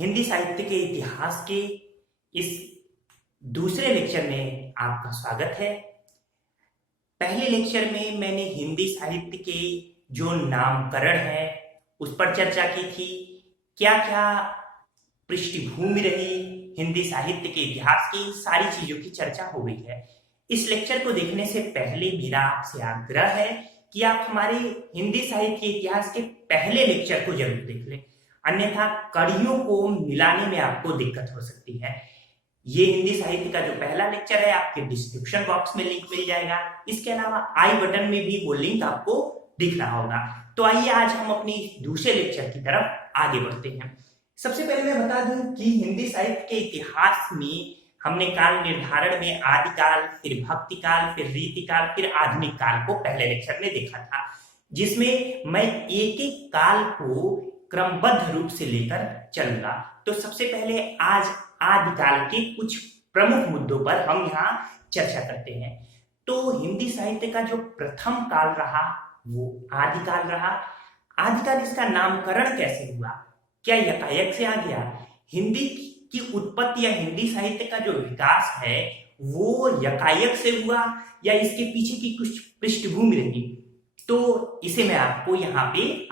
हिंदी साहित्य के इतिहास के इस दूसरे लेक्चर में आपका स्वागत है। पहले लेक्चर में मैंने हिंदी साहित्य के जो नामकरण है उस पर चर्चा की थी। क्या क्या पृष्ठभूमि रही हिंदी साहित्य के इतिहास की, सारी चीजों की चर्चा हो गई है। इस लेक्चर को देखने से पहले मेरा आपसे आग्रह है कि आप हमारे हिंदी साहित्य के इतिहास के पहले लेक्चर को जरूर देख लें, अन्यथा कड़ियों को मिलाने में आपको दिक्कत हो सकती है। ये हिंदी साहित्य का जो पहला लेक्चर है आपके डिस्क्रिप्शन बॉक्स में लिंक मिल जाएगा। इसके अलावा आई बटन में भी वो लिंक आपको दिख रहा होगा। तो आइए आज हम अपनी दूसरे लेक्चर की तरफ आगे बढ़ते हैं। सबसे पहले मैं बता दूं कि हिंदी साहित्य के इतिहास में हमने काल निर्धारण में आदिकाल, फिर भक्ति काल, फिर रीतिकाल, फिर आधुनिक काल को पहले लेक्चर में देखा था, जिसमें मैं एक एक काल को क्रमबद्ध रूप से लेकर चलूंगा। तो सबसे पहले आज आदिकाल के कुछ प्रमुख मुद्दों पर हम यहाँ चर्चा करते हैं। तो हिंदी साहित्य का जो प्रथम काल रहा वो आदिकाल रहा। आदिकाल, इसका नामकरण कैसे हुआ? क्या यकायक से आ गया? हिंदी की उत्पत्ति या हिंदी साहित्य का जो विकास है वो यकायक से हुआ या इसके पीछे की कुछ पृष्ठभूमि रही? तो इसे मैं आपको यहाँ पे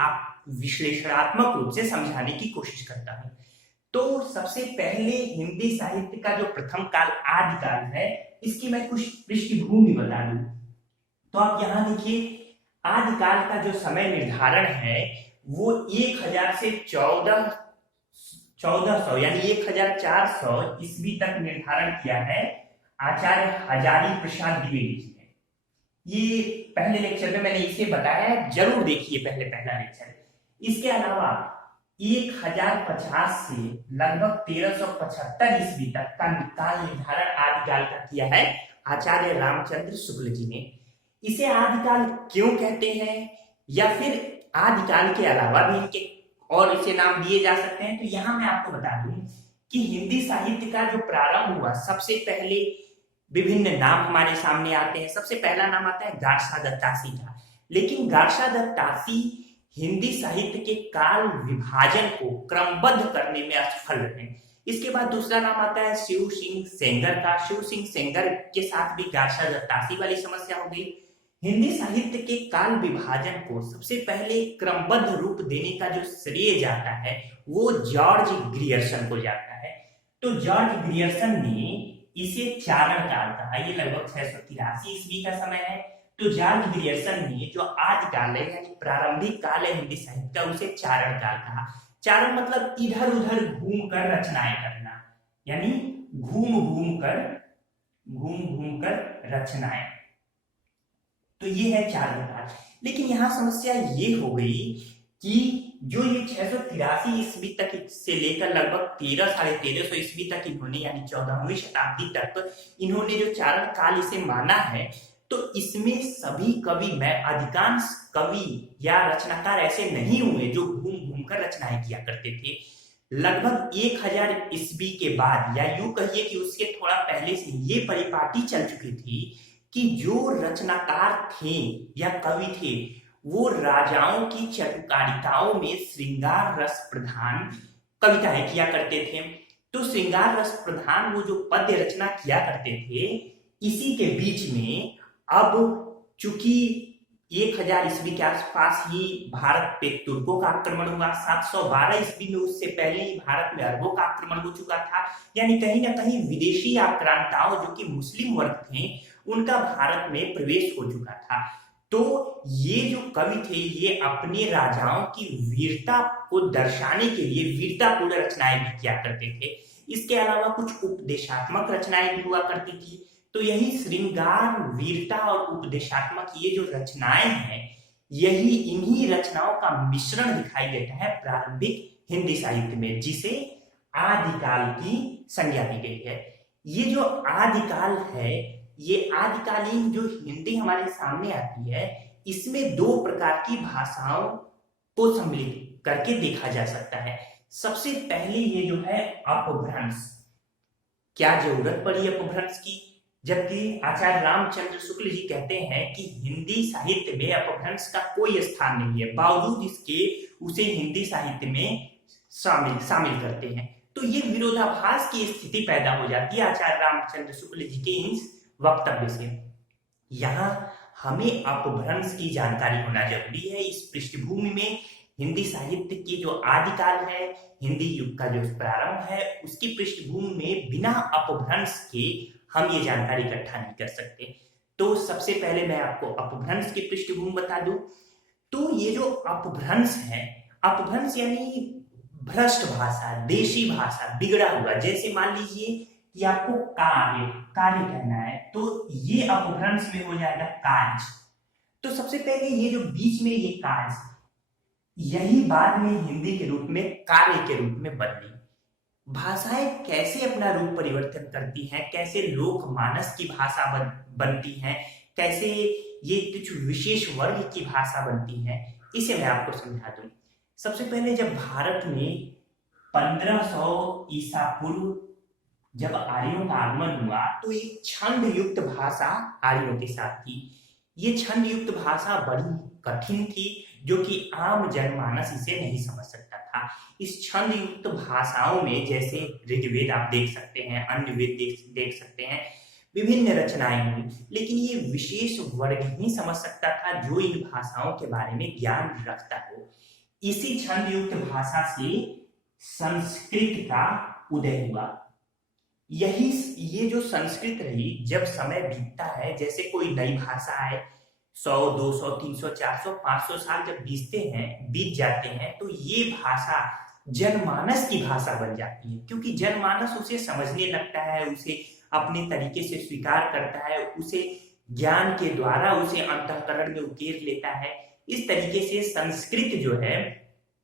विश्लेषणात्मक रूप से समझाने की कोशिश करता हूं। तो सबसे पहले हिंदी साहित्य का जो प्रथम काल आदिकाल है, इसकी मैं कुछ पृष्ठभूमि बता दूं। तो आप यहां देखिए, आदिकाल का जो समय निर्धारण है वो 1000 से 1400 यानी 1400 ईस्वी तक निर्धारण किया है आचार्य हजारी प्रसाद द्विवेदी जी ने। ये पहले लेक्चर में मैंने इसे बताया है, जरूर देखिए पहला लेक्चर। इसके अलावा 1050 से लगभग 1375 ईस्वी तक का काल निर्धारण आदिकाल का किया है आचार्य रामचंद्र शुक्ल जी ने। इसे आदिकाल क्यों कहते हैं, या फिर आदिकाल के अलावा भी इनके और इसे नाम दिए जा सकते हैं? तो यहां मैं आपको बता दूं कि हिंदी साहित्य का जो प्रारंभ हुआ, सबसे पहले विभिन्न नाम हमारे सामने आते हैं। सबसे पहला नाम आता है गार्षा दत्तासी का, लेकिन गार्षा दत्तासी हिंदी साहित्य के काल विभाजन को क्रमबद्ध करने में असफल रहे। इसके बाद दूसरा नाम आता है शिव सिंह सेंगर का। शिव सिंह सेंगर के साथ भी गार्षा दत्तासी वाली समस्या हो गई। हिंदी साहित्य के काल विभाजन को सबसे पहले क्रमबद्ध रूप देने का जो श्रेय जाता है वो जॉर्ज ग्रियर्सन को जाता है। तो जॉर्ज ग्रियर्सन ने इसे चारण काल कहा। ये लगभग 683 ईस्वी का समय है। तो जॉर्ज ग्रियर्सन ने जो आदिकाल है यानी प्रारंभिक काल है हिंदी साहित्य का, उसे चारण काल कहा। चारण मतलब इधर उधर घूम कर रचनाएं करना, यानी घूम घूम कर रचनाएं। तो ये है चारण काल। लेकिन यहाँ समस्या ये हो गई कि जो ये 683 ईस्वी तक से लेकर लगभग 1300 ईस्वी तक इन्होंने, यानी 14वीं शताब्दी तक इन्होंने जो चारण काल इसे माना है, तो इसमें सभी कवि में अधिकांश कवि या रचनाकार ऐसे नहीं हुए जो घूम घूम कर रचनाएं किया करते थे। लगभग 1000 ईस्वी के बाद, या यूं कहिए कि उसके थोड़ा पहले से ये परिपाटी चल चुकी थी कि जो रचनाकार थे या कवि थे वो राजाओं की चटुकारिताओं में श्रृंगार रस प्रधान कविताएं किया करते थे। तो श्रृंगार रस प्रधान वो जो पद्य रचना किया करते थे, इसी के बीच में अब चूंकि 1000 ईस्वी के आसपास ही भारत पे तुर्कों का आक्रमण हुआ, 712 ईस्वी में उससे पहले ही भारत में अरबों का आक्रमण हो चुका था, यानी कहीं ना कहीं विदेशी आक्रांताओं जो कि मुस्लिम वर्ग थे उनका भारत में प्रवेश हो चुका था। तो ये जो कवि थे ये अपने राजाओं की वीरता को दर्शाने के लिए वीरतापूर्ण रचनाएं भी किया करते थे। इसके अलावा कुछ उपदेशात्मक रचनाएं भी हुआ करती थी। तो यही श्रृंगार, वीरता और उपदेशात्मक ये जो रचनाएं हैं, यही इन्हीं रचनाओं का मिश्रण दिखाई देता है प्रारंभिक हिंदी साहित्य में, जिसे आदिकाल की संज्ञा दी गई है। ये जो आदिकाल है, ये आदिकालीन जो हिंदी हमारे सामने आती है, इसमें दो प्रकार की भाषाओं को सम्मिलित करके देखा जा सकता है। सबसे पहले ये जो है अपभ्रंश। क्या जरूरत पड़ी अपभ्रंश की? जबकि आचार्य रामचंद्र शुक्ल जी कहते हैं कि हिंदी साहित्य में अपभ्रंश का कोई स्थान नहीं है, बावजूद इसके उसे हिंदी साहित्य में शामिल करते हैं। तो ये विरोधाभास की स्थिति पैदा हो जाती है आचार्य रामचंद्र शुक्ल जी के इन वक्तव्य से। यहाँ हमें अपभ्रंश की जानकारी होना जरूरी है। इस पृष्ठभूमि में हिंदी साहित्य के जो आदिकाल है, हिंदी युग का जो प्रारंभ है, उसकी पृष्ठभूमि में बिना अपभ्रंश के हम ये जानकारी इकट्ठा नहीं कर सकते। तो सबसे पहले मैं आपको अपभ्रंश की पृष्ठभूमि बता दूं। तो ये जो अपभ्रंश है, अपभ्रंश यानी भ्रष्ट भाषा, देशी भाषा, बिगड़ा हुआ। जैसे मान लीजिए कि आपको कार्य कार्य कहना है, तो ये अपभ्रंश में हो जाएगा कार्य। तो सबसे पहले ये जो बीच में ये कार्य, यही बाद में हिंदी के रूप में कार्य के रूप में बदली। भाषाएं कैसे अपना रूप परिवर्तन करती हैं, कैसे लोकमानस की भाषा बनती हैं, कैसे ये कुछ विशेष वर्ग की भाषा बनती है, इसे मैं आपको समझा दूं। सबसे पहले जब भारत में 1500 ईसा पूर्व जब आर्यों का आगमन हुआ, तो एक छंद युक्त भाषा आर्यों के साथ थी। ये छंद युक्त भाषा बड़ी कठिन थी, जो कि आम जनमानस इसे नहीं समझ सकता था। इस छंद युक्त भाषाओं में जैसे ऋग्वेद आप देख सकते हैं, अन्य वेद देख सकते हैं, विभिन्न रचनाएं हुई, लेकिन ये विशेष वर्ग ही समझ सकता था जो इन भाषाओं के बारे में ज्ञान रखता हो। इसी छंद युक्त भाषा से संस्कृत का उदय हुआ। यही ये जो संस्कृत रही, जब समय बीतता है, जैसे कोई नई भाषा आए, 100, 200, 300, 400, 500 साल जब बीत जाते हैं, तो ये भाषा जनमानस की भाषा बन जाती है, क्योंकि जनमानस उसे समझने लगता है, उसे अपने तरीके से स्वीकार करता है, उसे ज्ञान के द्वारा उसे अंतःकरण में उकेर लेता है। इस तरीके से संस्कृत जो है,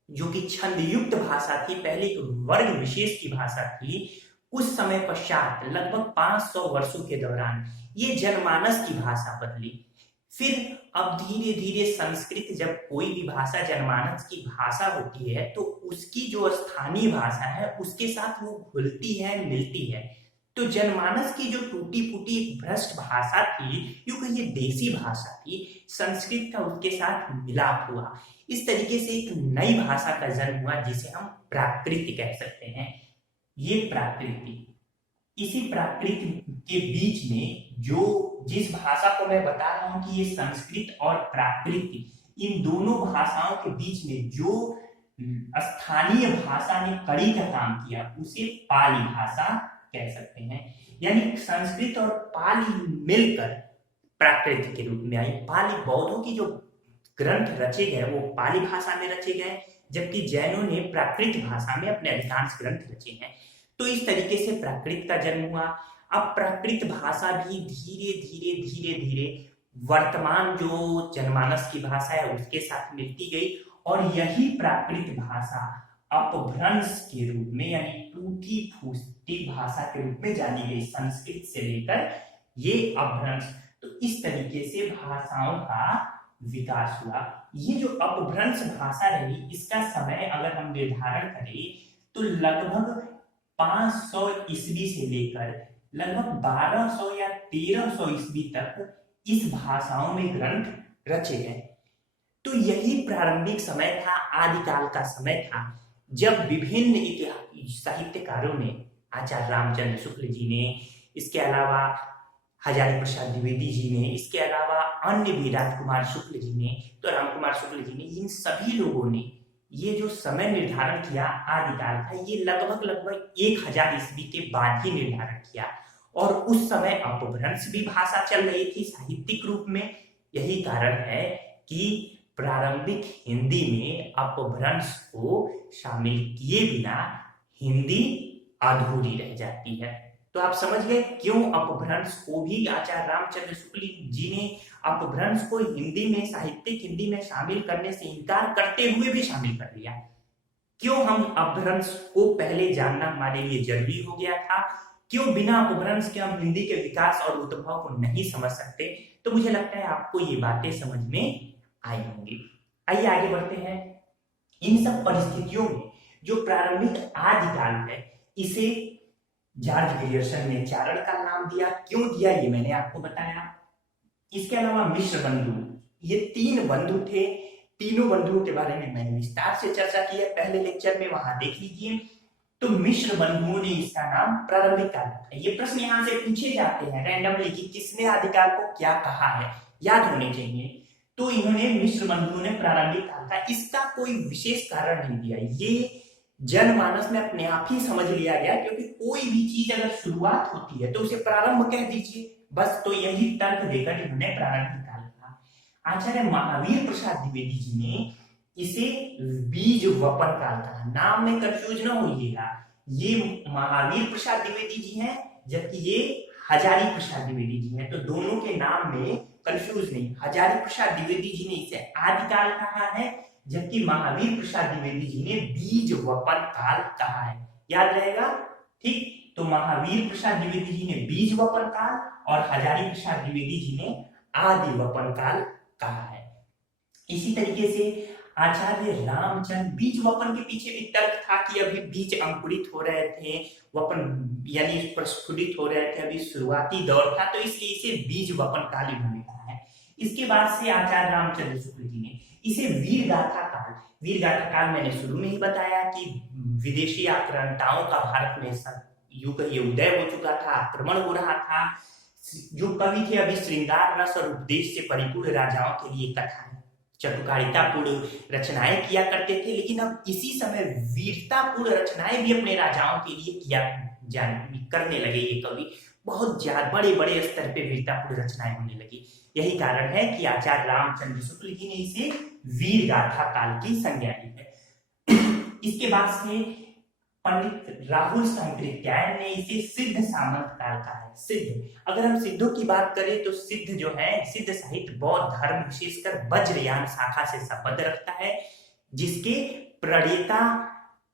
जो कि छंद युक्त भाषा थी, पहले एक वर्ग विशेष की भाषा थी, उस समय पश्चात लगभग 500 वर्षों के दौरान ये जनमानस की भाषा बदली। फिर अब धीरे धीरे संस्कृत, जब कोई भी भाषा जनमानस की भाषा होती है, तो उसकी जो स्थानीय भाषा है उसके साथ वो घुलती है, मिलती है। तो जनमानस की जो टूटी फूटी भ्रष्ट भाषा थी, क्योंकि ये देसी भाषा थी, संस्कृत का उसके साथ मिलाप हुआ। इस तरीके से एक नई भाषा का जन्म हुआ, जिसे हम प्राकृत कह सकते हैं। ये प्राकृत, इसी प्राकृत के बीच में जिस भाषा को मैं बता रहा हूं कि ये संस्कृत और प्राकृत, इन दोनों भाषाओं के बीच में जो स्थानीय भाषा ने कड़ी का काम किया, उसे पाली भाषा कह सकते हैं। यानी संस्कृत और पाली मिलकर प्राकृत के रूप में आई। पाली, बौद्धों की जो ग्रंथ रचे गए वो पाली भाषा में रचे गए, जबकि जैनों ने प्राकृत भाषा में अपने अधिकांश ग्रंथ रचे हैं। तो इस तरीके से प्राकृत का जन्म हुआ। अब प्राकृत भाषा भी धीरे धीरे धीरे धीरे वर्तमान जो जनमानस की भाषा है उसके साथ मिलती गई, और यही प्राकृत भाषा अपभ्रंश के रूप में, यानी टूटी फूटी भाषा के रूप में जानी गई, संस्कृत से लेकर ये अपभ्रंश। तो इस तरीके से भाषाओं का विकास हुआ। ये जो अपभ्रंश भाषा रही, इसका समय अगर हम निर्धारण करें तो लगभग 500 ईस्वी से लेकर लगभग 1200 या 1300 ईस्वी तक इस भाषाओं में ग्रंथ रचे गए। तो यही प्रारंभिक समय था, आदिकाल का समय था, जब विभिन्न साहित्यकारों ने, आचार्य रामचंद्र शुक्ल जी ने, इसके अलावा हजारी प्रसाद द्विवेदी जी ने, इसके अलावा अन्य भी, राजकुमार शुक्ल जी ने, तो रामकुमार शुक्ल जी ने, इन सभी लोगों ने ये जो समय निर्धारण किया आदिकाल का, ये लगभग 1000 ईस्वी के बाद ही निर्धारण किया। और उस समय अपभ्रंश भी भाषा चल रही थी साहित्यिक रूप में। यही कारण है कि प्रारंभिक हिंदी में अपभ्रंश को शामिल किए बिना हिंदी अधूरी रह जाती है। तो आप समझ गए क्यों अपभ्रंश को भी आचार्य रामचंद्र शुक्ल जी ने अपभ्रंश को हिंदी में, साहित्यिक हिंदी में शामिल करने से इनकार करते हुए भी शामिल कर लिया। क्यों हम अपभ्रंश को पहले जानना हमारे लिए जरूरी हो गया था, क्यों बिना अपभ्रंश के हम हिंदी के विकास और उद्भव को नहीं समझ सकते। तो मुझे लगता है आपको ये बातें समझ में आई होंगी। आइए आगे बढ़ते हैं। इन सब परिस्थितियों में जो प्रारंभिक आदिकाल है, इसे जॉर्ज ग्रियर्सन ने चारण का नाम दिया। क्यों दिया ये मैंने आपको बताया। इसके अलावा मिश्र बंधु, ये 3 बंधु थे। तीनों बंधुओं के बारे में मैंने विस्तार से चर्चा की है पहले लेक्चर में, वहां देख लीजिए। तो मिश्र बंधुओं ने इसका नाम प्रारंभिक काल रखा। ये प्रश्न यहाँ से पूछे जाते हैं रैंडमली कि किसने आदिकाल को क्या कहा है, याद होने चाहिए। तो इन्होंने मिश्र बंधुओं ने प्रारंभिक काल का, इसका कोई विशेष कारण नहीं दिया, ये जनमानस में अपने आप ही समझ लिया गया, क्योंकि कोई भी चीज अगर शुरुआत होती है तो उसे प्रारंभ कह दीजिए बस। तो यही तर्क देकर इन्होंने प्रारंभिक काल कहा। आचार्य महावीर प्रसाद द्विवेदी जी ने इसे बीज वपन काल कहा। नाम में कंफ्यूज न होइएगा, ये महावीर प्रसाद द्विवेदी जी हैं जबकि ये हजारी प्रसाद द्विवेदी जी हैं, तो दोनों के नाम में कंफ्यूज नहीं। हजारी प्रसाद द्विवेदी जी ने इसे आदिकाल कहा है जबकि महावीर प्रसाद द्विवेदी जी ने बीज वपन काल कहा है, याद रहेगा। ठीक, तो महावीर प्रसाद द्विवेदी जी ने बीज वपन काल और हजारी प्रसाद द्विवेदी जी ने आदि वपन काल कहा है। इसी तरीके से आचार्य रामचंद्र, बीज वपन के पीछे भी तर्क था कि अभी बीज अंकुरित हो रहे थे, वपन यानी प्रस्फुटित हो रहे थे, अभी शुरुआती दौर था, तो इसलिए इसे बीज वपन काल इन्होंने कहा है। इसके बाद से आचार्य रामचंद्र शुक्ल जी ने इसे वीर गाथा काल, वीर गाथा काल मैंने शुरू में ही बताया कि विदेशी आक्रांताओं का भारत में यूं कहिए उदय हो चुका था, आक्रमण हो रहा था। जो कवि थे अभी श्रृंगार रस और उपदेश से परिपूर्ण राजाओं के लिए कथाएं, चटुकारितापूर्ण रचनाएं किया करते थे, लेकिन अब इसी समय वीरतापूर्ण रचनाएं भी अपने राजाओं के लिए करने लगे। ये कवि बहुत ज्यादा बड़े बड़े स्तर पे वीरतापूर्ण रचनाएं होने लगी। यही कारण है कि आचार्य रामचंद्र शुक्ल जी ने इसे वीर गाथा काल की संज्ञा दी है। इसके बाद से पंडित राहुल सांकृत्यायन ने इसे सिद्ध सामंत काल कहा है। सिद्ध, अगर हम सिद्धों की बात करें तो सिद्ध जो है, सिद्ध साहित्य बौद्ध धर्म विशेषकर वज्रयान शाखा से संबंध रखता है, जिसके प्रणेता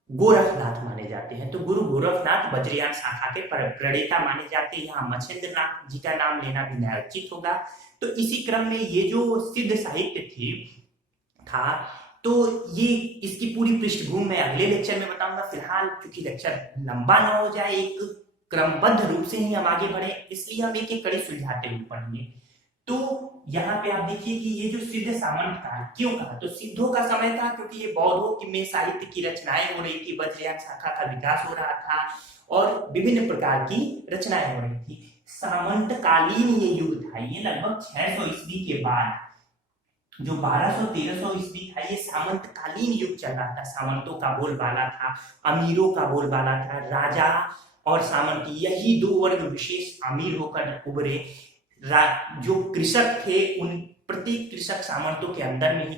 गोरखनाथ माने जाते हैं। तो गुरु गोरखनाथ वज्रयान शाखा के प्रणेता माने जाते हैं। यहाँ मच्छेंद्र नाथ जी का नाम लेना भी न्यायोचित होगा। तो इसी क्रम में ये जो सिद्ध साहित्य था, तो ये इसकी पूरी पृष्ठभूमि मैं अगले लेक्चर में बताऊंगा। फिलहाल क्योंकि लेक्चर लंबा ना हो जाए, एक क्रमबद्ध रूप से ही हम आगे बढ़े, इसलिए हम एक एक कड़ी सुलझाते हुए पढ़ेंगे। तो यहाँ पे आप देखिए कि ये जो सिद्ध सामंत काल क्यों कहा, तो सिद्धों का समय था क्योंकि ये बौद्धों की में साहित्य की रचनाएं हो रही थी, वज्रयान शाखा का विकास हो रहा था और विभिन्न प्रकार की रचनाएं हो रही थी। सामंतकालीन ये युग था, ये लगभग 600 ईस्वी के बाद, जो 1200-1300 ईस्वी था, ये सामंतकालीन युग चल रहा था। सामंतों का बोलबाला था, अमीरों का बोलबाला था, राजा और सामंत यही दो वर्ग विशेष अमीर होकर उभरे। जो कृषक थे उन प्रत्येक कृषक सामंतों के अंदर में ही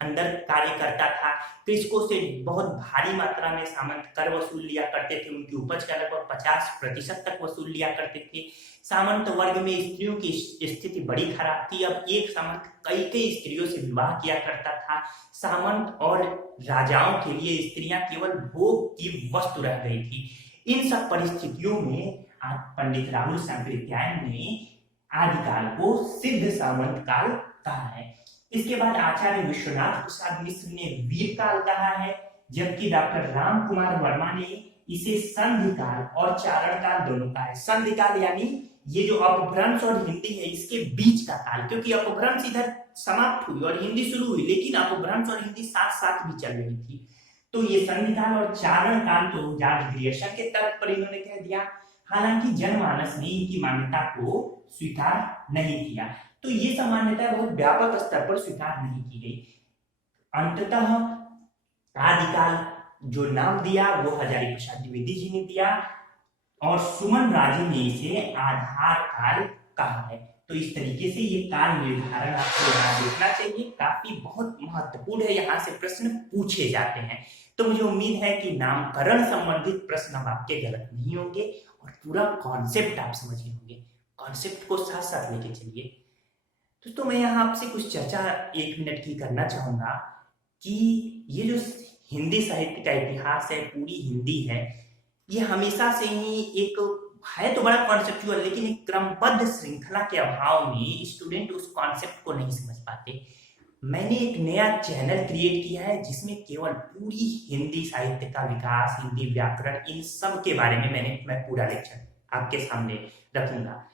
अंदर कार्य करता था। कृषकों से बहुत भारी मात्रा में सामंत कर वसूल लिया करते थे, उनकी उपज का लगभग 50% तक वसूल लिया करते थे। सामंत वर्ग में स्त्रियों की स्थिति बड़ी खराब थी। अब एक सामंत कई कई स्त्रियों से विवाह किया करता था। सामंत और राजाओं के लिए स्त्रियां केवल भोग की वस्तु रह गई थी। इन सब परिस्थितियों में पंडित राहुल सांकृत्यायन ने आदिकाल को सिद्ध सामंत काल कहा है। इसके बाद आचार्य विश्वनाथ प्रसाद मिश्र ने वीर काल कहा है, जबकि डॉक्टर राम कुमार वर्मा ने इसे संधि काल और चारण काल दोनों का है। संधि काल यानी ये जो अपभ्रंश और हिंदी है इसके बीच का काल, क्योंकि अपभ्रंश इधर समाप्त हुई और हिंदी शुरू हुई, लेकिन अपभ्रंश और हिंदी साथ साथ भी चल रही थी। तो ये संधि काल और चारण काल तो जॉर्ज ग्रियर्सन के तर्क पर इन्होंने कह दिया, हालांकि जनमानस ने इनकी मान्यता को स्वीकार नहीं किया। तो ये सामान्यता बहुत व्यापक स्तर पर स्वीकार नहीं की गई। अंततः आदिकाल जो नाम दिया वो हजारी प्रसाद द्विवेदी जी ने दिया और सुमन राजे ने इसे आधार काल कहा है। तो इस तरीके से ये काल निर्धारण आपको यहाँ देखना चाहिए, काफी बहुत महत्वपूर्ण है, यहाँ से प्रश्न पूछे जाते हैं। तो मुझे उम्मीद है कि नामकरण संबंधित प्रश्न आपके गलत नहीं होंगे और पूरा कॉन्सेप्ट आप समझ गए होंगे। कॉन्सेप्ट को साथ साथ लेके चलिए। तो मैं यहाँ आपसे कुछ चर्चा 1 मिनट की करना चाहूंगा कि ये जो हिंदी साहित्य का इतिहास है, पूरी हिंदी है, ये हमेशा से ही एक है तो बड़ा कॉन्सेप्चुअल, लेकिन एक क्रमबद्ध श्रृंखला के अभाव में स्टूडेंट उस कॉन्सेप्ट को नहीं समझ पाते। मैंने एक नया चैनल क्रिएट किया है जिसमें केवल पूरी हिंदी साहित्य का विकास, हिंदी व्याकरण, इन सब के बारे में मैं पूरा लेक्चर आपके सामने रखूंगा,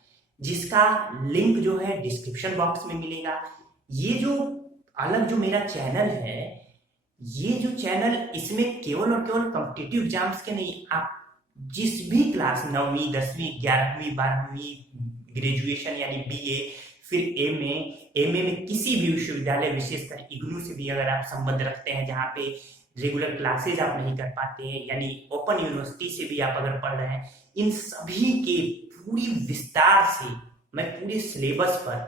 जिसका लिंक जो है डिस्क्रिप्शन बॉक्स में मिलेगा। ये जो अलग जो मेरा चैनल है ये जो चैनल, इसमें केवल और केवल कॉम्पिटिटिव एग्जाम्स के नहीं, आप जिस भी क्लास 9वीं 10वीं 11वीं 12वीं ग्रेजुएशन यानी बीए, फिर एमए में किसी भी विश्वविद्यालय, विशेषकर इग्नू से भी अगर आप संबंध रखते हैं, जहाँ पे रेगुलर क्लासेज आप नहीं कर पाते हैं, यानी ओपन यूनिवर्सिटी से भी आप अगर पढ़ रहे हैं, इन सभी के पूरी विस्तार से मैं पूरे सिलेबस पर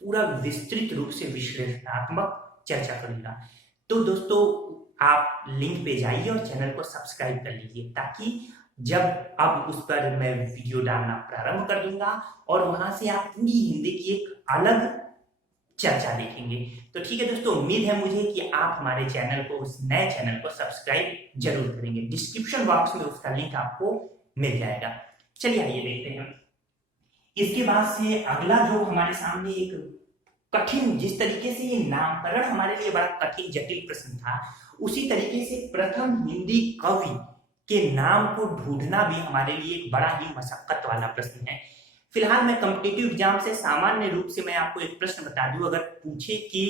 पूरा विस्तृत रूप से विश्लेषणात्मक चर्चा करूंगा। तो दोस्तों, आप लिंक पे जाइए और चैनल को सब्सक्राइब कर लीजिए, ताकि जब अब उस पर मैं वीडियो डालना प्रारंभ कर दूंगा और वहां से आप पूरी हिंदी की एक अलग चर्चा देखेंगे। तो ठीक है दोस्तों, उम्मीद है मुझे कि आप हमारे चैनल को, उस नए चैनल को सब्सक्राइब जरूर करेंगे। डिस्क्रिप्शन बॉक्स में उसका लिंक आपको मिल जाएगा। चलिए आइए देखते हैं। इसके बाद से अगला जो हमारे सामने एक कठिन, जिस तरीके से ये नामकरण हमारे लिए बड़ा कठिन जटिल प्रश्न था, उसी तरीके से प्रथम हिंदी कवि के नाम को ढूंढना भी हमारे लिए एक बड़ा ही मशक्कत वाला प्रश्न है। फिलहाल मैं कॉम्पिटिटिव एग्जाम से सामान्य रूप से मैं आपको एक प्रश्न बता दूं, अगर पूछे कि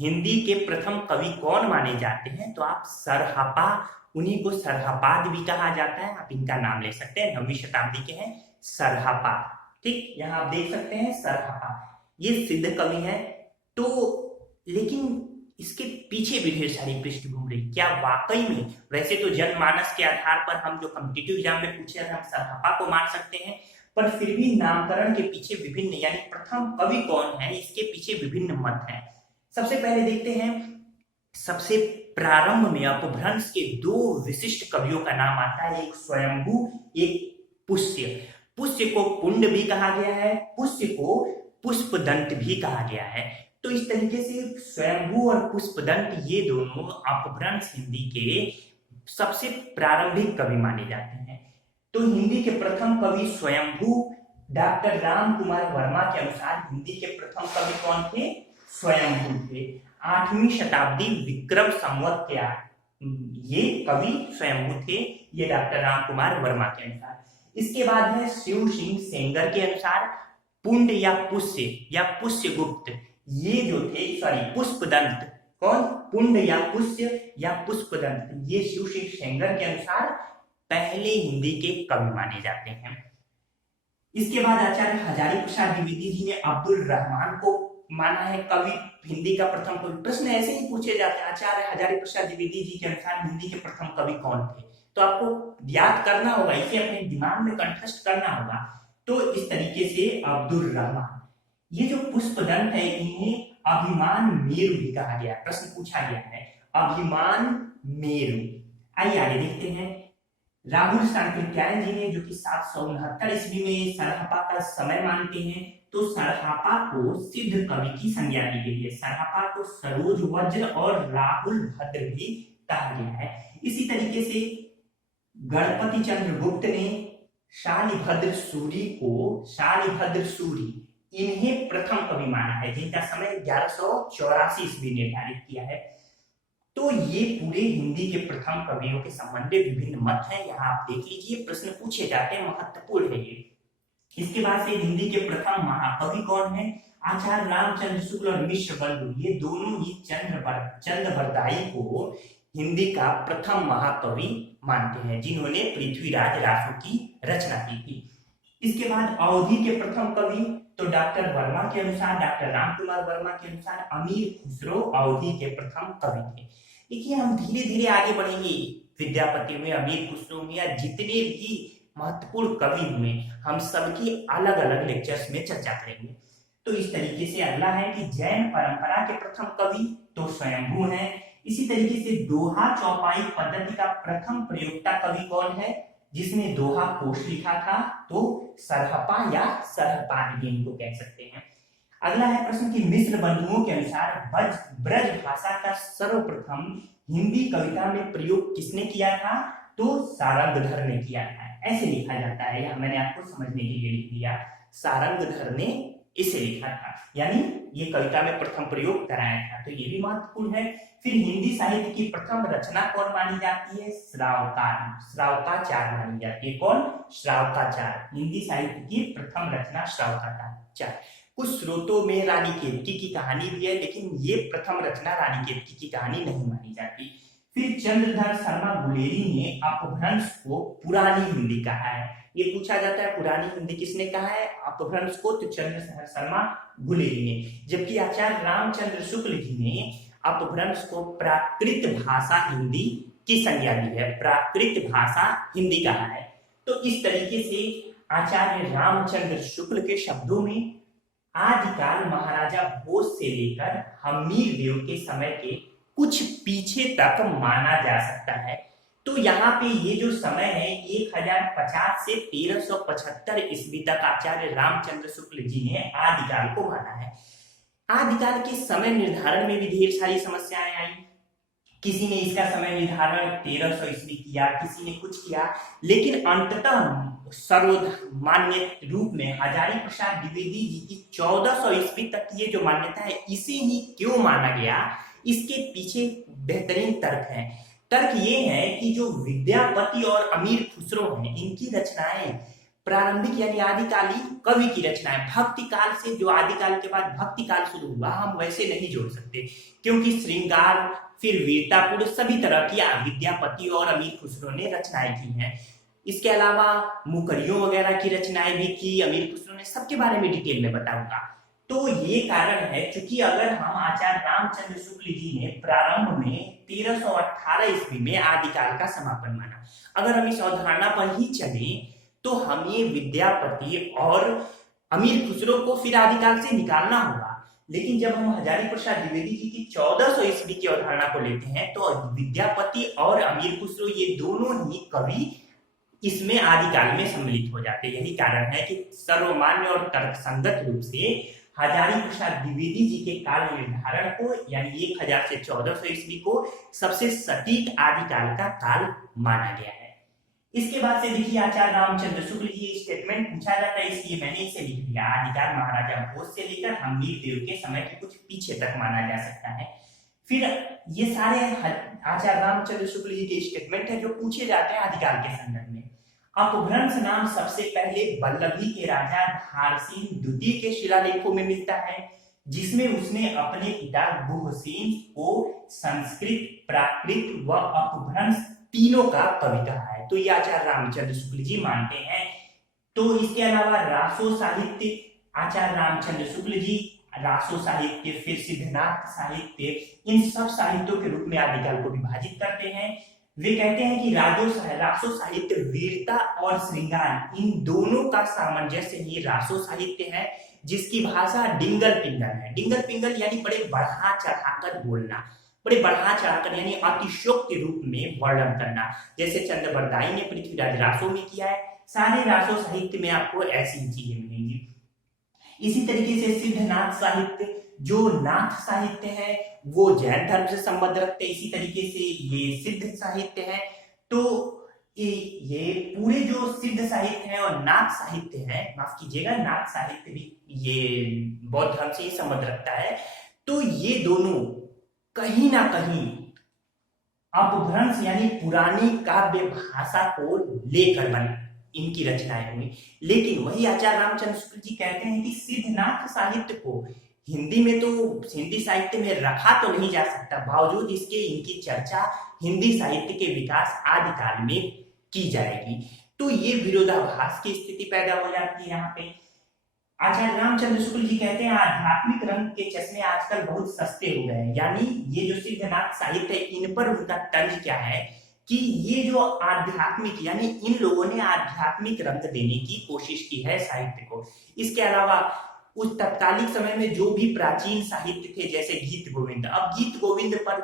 हिंदी के प्रथम कवि कौन माने जाते हैं, तो आप सरहपा, उन्हीं को सरहपाद भी कहा जाता है, आप इनका नाम ले सकते हैं, 9वीं शताब्दी के हैं सरहपा। ठीक, यहाँ आप देख सकते हैं सरहपा, ये सिद्ध कवि है। तो लेकिन इसके पीछे भी ढेर सारी पृष्ठभूमि रही। क्या वाकई में, वैसे तो जनमानस के आधार पर हम जो कॉम्पिटिटिव एग्जाम में पूछे हम सरहपा को मान सकते हैं, पर फिर भी नामकरण के पीछे विभिन्न, यानी प्रथम कवि कौन है, इसके पीछे विभिन्न मत हैं। सबसे पहले देखते हैं, सबसे प्रारंभ में अपभ्रंश के दो विशिष्ट कवियों का नाम आता है, एक स्वयंभू, एक पुष्य। पुष्य को पुंड भी कहा गया है, पुष्य को पुष्पदंत भी कहा गया है। तो इस तरीके से स्वयंभू और पुष्पदंत, ये दोनों अपभ्रंश हिंदी के सबसे प्रारंभिक कवि माने जाते हैं। तो हिंदी के प्रथम कवि स्वयंभू, डॉक्टर राम कुमार वर्मा के अनुसार हिंदी के प्रथम कवि कौन थे? स्वयंभू थे। 8वीं शताब्दी विक्रम संवत के ये कवि स्वयंभू थे, ये डॉक्टर राम कुमार वर्मा के अनुसार। इसके बाद है शिव सिंह सेंगर के अनुसार पुंड या पुष्यगुप्त, ये जो थे, सॉरी पुष्पदंत, कौन? पुंड या पुष्य या पुष्पदंत, ये शिव सिंह सेंगर के अनुसार पहले हिंदी के कवि माने जाते हैं। इसके बाद आचार्य हजारी प्रसाद द्विवेदी जी ने अब्दुल रहमान को माना है कवि, हिंदी का प्रथम कवि। प्रश्न ऐसे ही पूछे जाते हैं, आचार्य हजारी प्रसाद द्विवेदी जी के अनुसार हिंदी के प्रथम कवि कौन थे? तो आपको याद करना होगा, इसे अपने दिमाग में कंठस्थ करना होगा। तो इस तरीके से अब्दुल रहमान, ये जो पुष्पदंत है, इन्हें अभिमान मेरु भी कहा गया, प्रश्न पूछा गया है अभिमान मेरु। आइए आगे देखते हैं। राहुल सांकृत्यायन जी ने, जो कि 769 ईस्वी में सरहपा का समय मानते हैं, तो सरहपा को सिद्ध कवि की संज्ञा दी गई है। सरहपा को सरोज वज्र और राहुल भद्र भी कहा गया है। इसी तरीके से गणपति चंद्र गुप्त ने शालिभद्र सूरी इन्हें प्रथम कवि माना है, जिनका समय 1184 ईस्वी निर्धारित किया है। तो ये पूरे हिंदी के प्रथम कवियों के संबंध में विभिन्न मत हैं, यहाँ आप देख लीजिए, प्रश्न पूछे जाते हैं, महत्वपूर्ण है ये। इसके बाद से हिंदी के प्रथम महाकवि कौन है? आचार्य रामचंद्र शुक्ल और मिश्र बंधु, ये दोनों ही चंद्रवरदाई को हिंदी का प्रथम महाकवि मानते हैं, जिन्होंने पृथ्वीराज रासो की रचना की थी। इसके बाद अवधि के प्रथम कवि, तो डॉक्टर वर्मा के अनुसार, डॉक्टर रामकुमार वर्मा के अनुसार अमीर खुसरो अवधि के प्रथम कवि थे। देखिए, हम धीरे धीरे आगे बढ़ेंगे, विद्यापति में, अमीर खुसरो में, या जितने भी महत्वपूर्ण कवि हुए, हम सबकी अलग अलग लेक्चर्स में चर्चा करेंगे। तो इस तरीके से अगला है कि जैन परंपरा के प्रथम कवि तो स्वयंभू हैं। इसी तरीके से दोहा चौपाई पद्धति का प्रथम प्रयोक्ता कवि कौन है, जिसने दोहा कोश लिखा था? तो सरहपा या सरहपाद भी इनको कह सकते हैं। अगला है प्रश्न कि मिश्र बंधुओं के अनुसार ब्रज भाषा का सर्वप्रथम हिंदी कविता में प्रयोग किसने किया था? तो सारंगधर ने किया था, ऐसे लिखा जाता है, यह मैंने आपको समझने के लिए लिख दिया, सारंगधर ने इसे लिखा था, यानी ये कविता में प्रथम प्रयोग कराया था। तो ये भी महत्वपूर्ण है। फिर हिंदी साहित्य की प्रथम रचना कौन मानी जाती है? श्रावकाचार मानी जाती है। कौन? श्रावकाचार। हिंदी साहित्य की प्रथम रचना श्रावकाचार। कुछ स्रोतों में रानी केतकी की कहानी भी है, लेकिन ये प्रथम रचना रानी केतकी की कहानी नहीं मानी जाती। फिर चंद्रधर शर्मा गुलेरी ने अपभ्रंश को पुरानी हिंदी कहा है। ये पूछा जाता है पुरानी हिंदी किसने कहा है अपभ्रंश को, तो चंद्रधर शर्मा गुलेरी ने। जबकि आचार्य रामचंद्र शुक्ल जी ने अपभ्रंश को प्राकृत भाषा हिंदी की संज्ञा दी है, प्राकृत भाषा हिंदी कहा है। तो इस तरीके से आचार्य रामचंद्र शुक्ल के शब्दों में आदिकाल महाराजा भोज से लेकर हम्मीर देव के समय के कुछ पीछे तक माना जा सकता है। तो यहाँ पे ये जो समय है 1050 से 1375 ईस्वी तक आचार्य रामचंद्र शुक्ल जी ने आदिकाल को माना है। आदिकाल के समय निर्धारण में भी ढेर सारी समस्याएं आई। किसी ने इसका समय निर्धारण 1300 ईस्वी किया, किसी ने कुछ किया, लेकिन अंततः सर्वमान्य रूप में हजारी प्रसाद द्विवेदी जी की 1400 ईस्वी तक ये जो मान्यता है इसे ही क्यों माना गया, इसके पीछे बेहतरीन तर्क है। तर्क ये है कि जो विद्यापति और अमीर खुसरो हैं इनकी रचनाएं प्रारंभिक यानी आदिकाली कवि की रचनाएं, भक्ति काल से जो आदिकाल के बाद भक्ति काल शुरू हुआ हम वैसे नहीं जोड़ सकते, क्योंकि श्रृंगार फिर वीरतापुर सभी तरह की विद्यापति और अमीर खुसरो ने रचनाएं की हैं। इसके अलावा मुकरियों वगैरह की रचनाएं भी की अमीर खुसरो ने, सबके बारे में डिटेल में बताऊंगा। तो ये कारण है क्योंकि अगर हम आचार्य रामचंद्र शुक्ल जी ने प्रारंभ में 1318 ईस्वी में आदिकाल का समापन माना, अगर हम इस अवधारणा पर ही चले तो हमें विद्यापति और अमीर खुसरो को फिर आदिकाल से निकालना होगा। लेकिन जब हम हजारी प्रसाद द्विवेदी जी की 1400 ईस्वी की अवधारणा को लेते हैं तो विद्यापति और अमीर खुसरो ये दोनों ही कवि इसमें आदिकाल में सम्मिलित हो जाते हैं। यही कारण है कि सर्वमान्य और तर्कसंगत रूप से हजारी प्रसाद द्विवेदी जी के काल निर्धारण को यानी 1000 से 1400 ईस्वी को सबसे सटीक आदिकाल का काल माना गया है। इसके बाद से देखिए आचार्य रामचंद्र शुक्ल जी स्टेटमेंट पूछा जाता है इसलिए मैंने इसे लिख दिया, आदिकाल महाराजा भोज से लेकर हम्मीर देव के समय के कुछ पीछे तक माना जा सकता है। फिर ये सारे आचार्य रामचंद्र शुक्ल जी के स्टेटमेंट है जो पूछे जाते हैं आदिकाल के संदर्भ में। अपभ्रंश नाम सबसे पहले वल्लभी के राजा धारसेन द्वितीय के शिलालेखों में मिलता है, जिसमें उसने अपने पिता गुहसेन को संस्कृत, प्राकृत व अपभ्रंश तीनों का कवि कहा है। तो ये आचार्य रामचंद्र शुक्ल जी मानते हैं। तो इसके अलावा रासो साहित्य, आचार्य रामचंद्र शुक्ल जी रासो साहित्य फिर सिद्धनाथ साहित्य इन सब साहित्यों के रूप में आदिकाल को विभाजित करते हैं। वे कहते हैं कि रासो साहित्य वीरता और श्रृंगार इन दोनों का सामंजस्य ही रासो साहित्य है, जिसकी भाषा डिंगल पिंगल है। डिंगल पिंगल यानी बड़े बढ़ा चढ़ाकर बोलना, बड़े बढ़ा चढ़ाकर यानी अतिशोक्त के रूप में वर्णन करना, जैसे चंद्रबरदाई ने पृथ्वीराज रासो में किया है। सारे रासो साहित्य में आपको ऐसी चीजें मिलेंगी। इसी तरीके से सिद्धनाथ साहित्य, जो नाथ साहित्य है वो जैन धर्म से संबंध रखते हैं, इसी तरीके से ये सिद्ध साहित्य है। तो ये पूरे जो सिद्ध साहित्य है और नाथ साहित्य है, माफ कीजिएगा नाथ साहित्य भी ये बौद्ध धर्म से ही संबंध रखता है। तो ये दोनों कहीं ना कहीं अपभ्रंश यानी पुरानी काव्य भाषा को लेकर बने इनकी रचनाएं हुई। लेकिन वही आचार्य रामचंद्र शुक्ल जी कहते हैं कि सिद्धनाथ साहित्य को हिंदी में तो हिंदी साहित्य में रखा तो नहीं जा सकता, बावजूद इसके इनकी चर्चा हिंदी साहित्य के विकास आदिकाल में की जाएगी। तो ये विरोधाभास की स्थिति पैदा हो जाती है। यहाँ पे आचार्य रामचंद्र शुक्ल जी कहते हैं आध्यात्मिक रंग के चश्मे आजकल बहुत सस्ते हो गए हैं, यानी ये जो सिद्धनाथ साहित्य है इन पर उनका तंज क्या है कि ये जो आध्यात्मिक यानी इन लोगों ने आध्यात्मिक रंग देने की कोशिश की है साहित्य को। इसके अलावा उस तत्कालिक समय में जो भी प्राचीन साहित्य थे जैसे गीत गोविंद, अब गीत गोविंद पर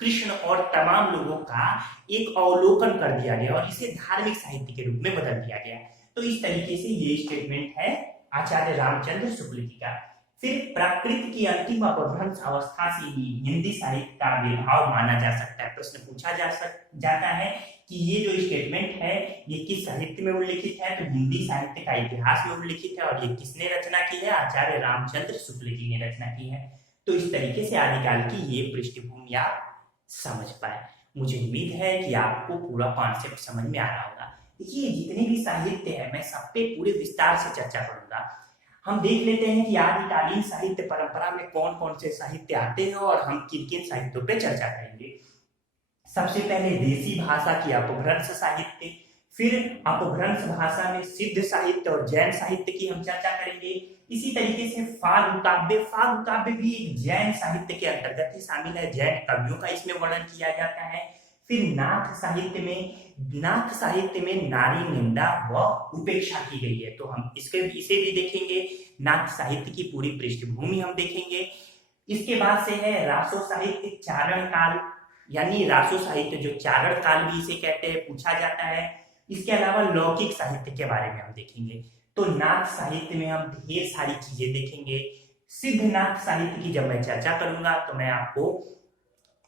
कृष्ण और तमाम लोगों का एक अवलोकन कर दिया गया और इसे धार्मिक साहित्य के रूप में बदल दिया गया। तो इस तरीके से ये स्टेटमेंट है आचार्य रामचंद्र शुक्ल जी का। फिर प्राकृत की अंतिम अपभ्रंश अवस्था से ही हिंदी साहित्य का आविर्भाव माना जा सकता है। प्रश्न पूछा जाता है कि ये जो स्टेटमेंट है ये किस साहित्य में उल्लिखित है, तो हिंदी साहित्य का इतिहास में उल्लिखित है और ये किसने रचना की है, आचार्य रामचंद्र शुक्ल जी ने रचना की है। तो इस तरीके से आदिकाल की ये पृष्ठभूमि आप समझ पाए। मुझे उम्मीद है कि आपको पूरा कॉन्सेप्ट समझ में आ रहा होगा। देखिए जितने भी साहित्य है मैं सब पे पूरे विस्तार से चर्चा करूंगा। हम देख लेते हैं कि आदिकालीन साहित्य परंपरा में कौन कौन से साहित्य आते हैं और हम किन किन साहित्यों पे चर्चा करेंगे। सबसे पहले देसी भाषा की अपभ्रंश साहित्य, फिर अपभ्रंश भाषा में सिद्ध साहित्य और जैन साहित्य की हम चर्चा करेंगे। इसी तरीके से फाग काव्य भी एक जैन साहित्य के अंतर्गत ही शामिल है, जैन कवियों का इसमें वर्णन किया जाता है। फिर नाथ साहित्य में नारी निंदा व उपेक्षा की गई है, तो हम इसे भी देखेंगे। नाथ साहित्य की पूरी पृष्ठभूमि हम देखेंगे। इसके बाद से है रासो साहित्य, चारण काल, यानी रासो साहित्य जो चारण काल भी इसे कहते हैं, पूछा जाता है। इसके अलावा लौकिक साहित्य के बारे में हम देखेंगे। तो नाथ साहित्य में हम ढेर सारी चीजें देखेंगे। सिद्धनाथ साहित्य की जब मैं चर्चा करूंगा तो मैं आपको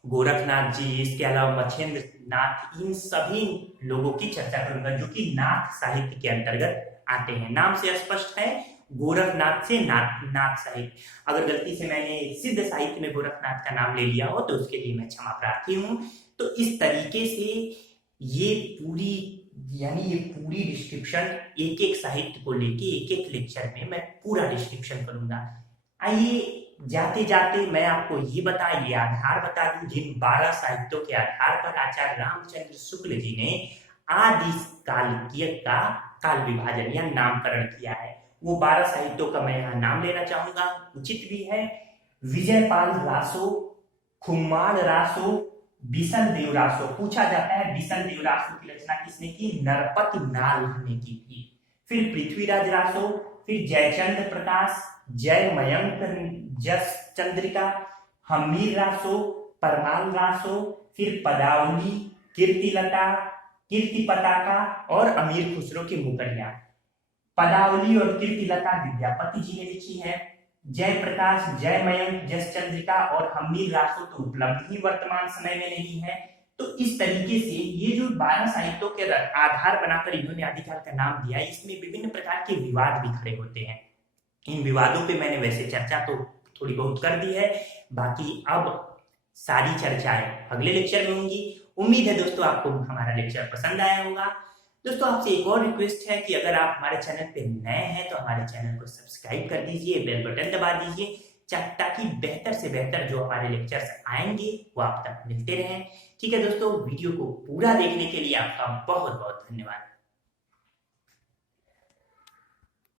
गोरखनाथ जी, इसके अलावा मछेंद्र नाथ, इन सभी लोगों की चर्चा करूंगा जो कि नाथ साहित्य के अंतर्गत आते हैं। नाम से स्पष्ट है, गोरखनाथ से नाथ साहित्य। अगर गलती से मैंने सिद्ध साहित्य में गोरखनाथ का नाम ले लिया हो तो उसके लिए मैं क्षमा प्रार्थी हूँ। तो इस तरीके से ये पूरी डिस्क्रिप्शन एक एक साहित्य को लेके एक एक लेक्चर में मैं पूरा डिस्क्रिप्शन करूंगा। आइए जाते जाते मैं आपको ये आधार बता दूं, जिन 12 साहित्यों के आधार पर आचार्य रामचंद्र शुक्ल जी ने आदि काल का काल विभाजन या नामकरण किया है। वो 12 साहित्यों का मैं यहाँ नाम लेना चाहूंगा, उचित भी है। विजयपाल रासो, खुम्माड़ रासो, बिशन देव रासो। पूछा जाता है बिशन देव रासो की रचना किसने की? नरपति नाल ने की थी। फिर पृथ्वीराज रासो, फिर जयचंद्र प्रकाश, जय मयंक जस चंद्रिका, हमीर रासो, परमाल रासो, फिर पदावली, कीर्तिलता, कीर्ति पताका और अमीर खुसरो की मुकरिया। पदावली और कीर्तिलता विद्यापति जी ने लिखी है। जयप्रकाश, जय मयंक, जस चंद्रिका और हमीर रासो तो उपलब्ध ही वर्तमान समय में नहीं है। तो इस तरीके से ये जो 12 साहित्यों के आधार बनाकर इन्होंने आदिकाल का नाम दिया, इसमें विभिन्न प्रकार के विवाद भी खड़े होते हैं। इन विवादों पे मैंने वैसे चर्चा तो थोड़ी बहुत कर दी है, बाकी अब सारी चर्चाएं अगले लेक्चर में होंगी। उम्मीद है दोस्तों आपको हमारा लेक्चर पसंद आया होगा। दोस्तों आपसे एक और रिक्वेस्ट है कि अगर आप हमारे चैनल पे नए हैं तो हमारे चैनल को सब्सक्राइब कर दीजिए, बेल बटन दबा दीजिए, ताकि बेहतर से बेहतर जो हमारे लेक्चर्स आएंगे वो आप तक मिलते रहें। ठीक है दोस्तों, वीडियो को पूरा देखने के लिए आपका बहुत बहुत धन्यवाद।